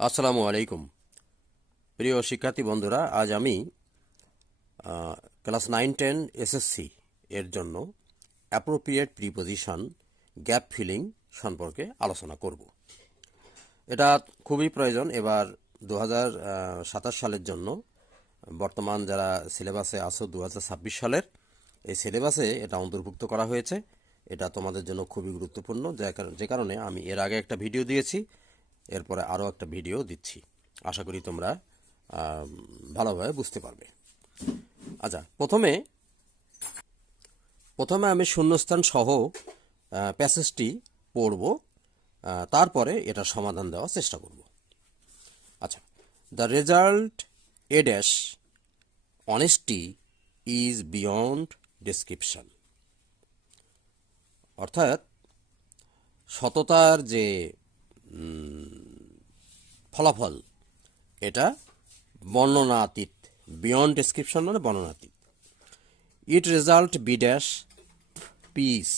আসসালামু আলাইকুম প্রিয় শিক্ষার্থী বন্ধুরা, আজ আমি ক্লাস 9-10 এসএসসি এর জন্য অ্যাপ্রোপ্রিয়েট প্রিপোজিশন গ্যাপ ফিলিং সম্পর্কে আলোচনা করব। এটা খুবই প্রয়োজন এবার 2027 সালের জন্য। বর্তমান যারা সিলেবাসে আসো 2026 সালের এই সিলেবাসে এটা অন্তর্ভুক্ত করা হয়েছে। এটা তোমাদের জন্য খুবই গুরুত্বপূর্ণ, যে কারণে আমি এর আগে একটা ভিডিও দিয়েছি, এরপরে আরও একটা ভিডিও দিচ্ছি। আশা করি তোমরা ভালোভাবে বুঝতে পারবে। আচ্ছা, প্রথমে আমি শূন্যস্থান সহ প্যাসেজটি পড়ব, তারপরে এটা সমাধান দেওয়ার চেষ্টা করব। আচ্ছা, the result A dash honesty is beyond description. অর্থাৎ সততার যে ফলাফল, এটা বর্ণনাতীত। বিয়ন্ড ডেসক্রিপশন মানে বর্ণনাতীত। It result B dash peace.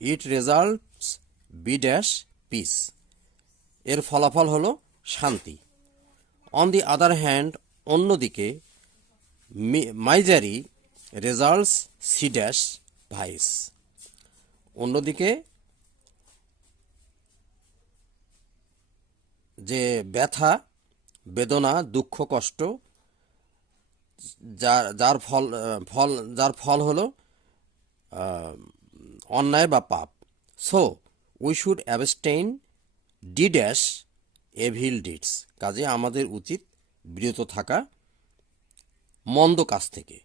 It results B dash peace. এর ফলাফল হলো শান্তি। অন দি আদার হ্যান্ড, অন্যদিকে, misery results C dash vice. অন্যদিকে যে ব্যথা, বেদনা, দুঃখ, কষ্ট, যার ফল হলো অন্যায় বা পাপ। So we should abstain D dash evil deeds. কাজে আমাদের উচিত বিরত থাকা মন্দ কাজ থেকে।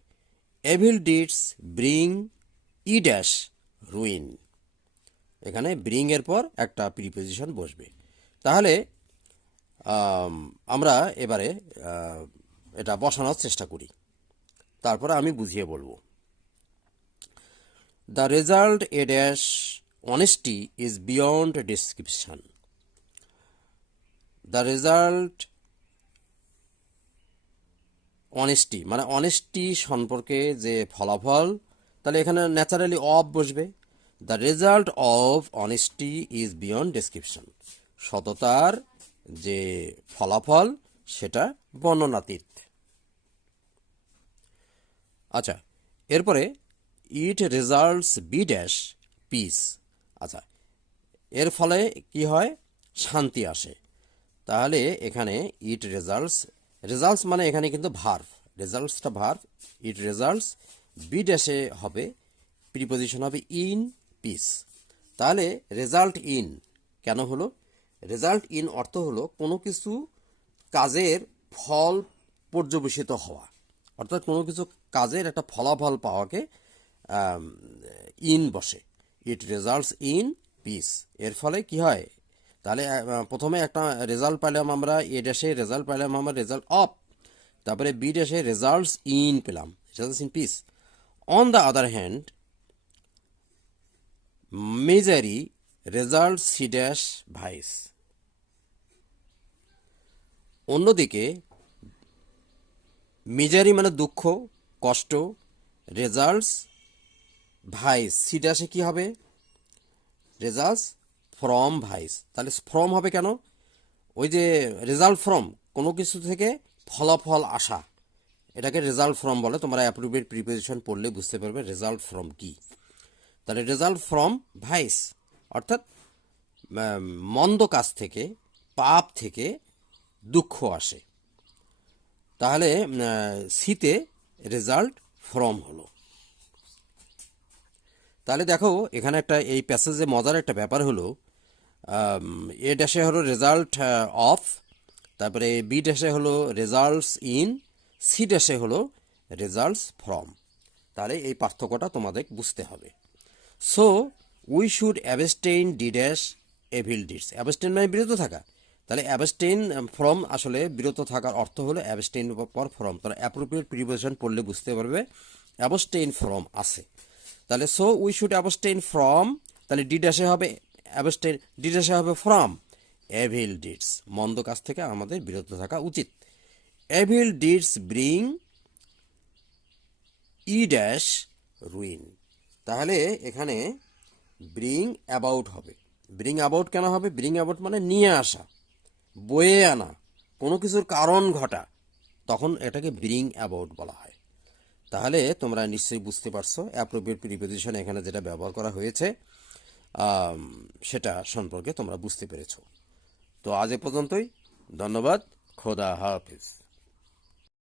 এভিল ডিডস ব্রিং ই ড্যাশ রুইন। এখানে ব্রিং এর পর একটা প্রিপোজিশন বসবে। তাহলে আমরা এবারে এটা বসানোর চেষ্টা করি, তারপরে আমি বুঝিয়ে বলবো। The result A dash honesty is beyond description. The result honesty মানে অনেস্টি সম্পর্কে যে ফলাফল, তাহলে এখানে ন্যাচারালি অফ বসবে। The result of honesty is beyond description. সততার যে ফলাফল সেটা বর্ণনাতীত। আচ্ছা, এরপরে ইট রেজাল্টস বি ড্যাশ পিস। আচ্ছা, এর ফলে কি হয়? শান্তি আসে। তাহলে এখানে ইট রেজাল্টস, রেজাল্টস মানে এখানে কিন্তু ভার্ব, রেজাল্টসটা ভার্ব। ইট রেজাল্টস বি ড্যাশে হবে প্রিপোজিশন হবে ইন পিস। তাহলে রেজাল্ট ইন কেন হলো? রেজাল্ট ইন অর্থ হলো কোনো কিছু কাজের ফল পর্যবেসিত হওয়া, অর্থাৎ কোনো কিছু কাজের একটা ফলাফল পাওয়াকে ইন বসে। ইট রেজাল্টস ইন পিস। এর ফলে কি হয়? তাহলে প্রথমে একটা রেজাল্ট পাইলাম আমরা, এ ড্যাশে রেজাল্ট পাইলাম আমরা রেজাল্ট অফ, তারপরে বি ড্যাশে রেজাল্টস ইন পেলাম, results in peace. On the other hand, misery result C dash vice. অন্যদিকে মিজারি মানে দুঃখ, কষ্ট, রেজাল্টস ভাইস, সি ড্যাশে কি হবে? Results from vice. তাহলে ফ্রম হবে কেন? ওই যে রেজাল্ট ফ্রম, কোনো কিছু থেকে ফলাফল আসা, এটাকে রেজাল্ট ফ্রম বলে। তোমরা অ্যাপ্রোপ্রিয়েট প্রিপোজিশন পড়লে বুঝতে পারবে রেজাল্ট ফ্রম কি। তাহলে রেজাল্ট ফ্রম ভাইস অর্থাৎ মন্দ কাজ থেকে, পাপ থেকে দুঃখ আসে। তাহলে সিতে রেজাল্ট ফ্রম হলো। তাহলে দেখো এখানে একটা এই প্যাসেজে মজার একটা ব্যাপার হলো, এ ড্যাশে হলো রেজাল্ট অফ, তারপরে বি ড্যাশে হলো রেজাল্টস ইন, সি ড্যাশে হলো রেজাল্টস ফ্রম। তাহলে এই পার্থক্যটা তোমাদের বুঝতে হবে। So we should abstain D dash evil deeds. Abstain মানে বিরত থাকা। তাহলে অ্যাবস্টেইন ফ্রম, আসলে বিরত থাকার অর্থ হলো অ্যাবস্টেইন পর ফ্রম। তাহলে অ্যাপ্রোপ্রিয়েট প্রিপোজিশন পড়লে বুঝতে পারবে অ্যাবস্টেইন ফ্রম আছে। তাহলে so we should abstain from, তাহলে ডি ড্যাশে হবে অ্যাবস্টেইন, ডি ড্যাশে হবে ফ্রম এভিল ডিডস। মন্দ কাজ থেকে আমাদের বিরত থাকা উচিত। এভিল ডিডস ব্রিং ই ড্যাশ রুইন। তাহলে এখানে ব্রিং অ্যাবাউট হবে। ব্রিং অ্যাবাউট কেন হবে? ব্রিং অ্যাবাউট মানে নিয়ে আসা। বয়ে আনা, কোনো কিছুর কারণ ঘটা, তখন এটাকে ব্রিং অ্যাবাউট বলা হয়। তাহলে তোমরা নিশ্চয়ই বুঝতে পারছো অ্যাপ্রোপ্রিয়েট প্রিপোজিশন এখানে যেটা ব্যবহার করা হয়েছে সেটা সম্পর্কে তোমরা বুঝতে পেরেছো। তো আজ এ পর্যন্তই। ধন্যবাদ। খোদা হাফিজ।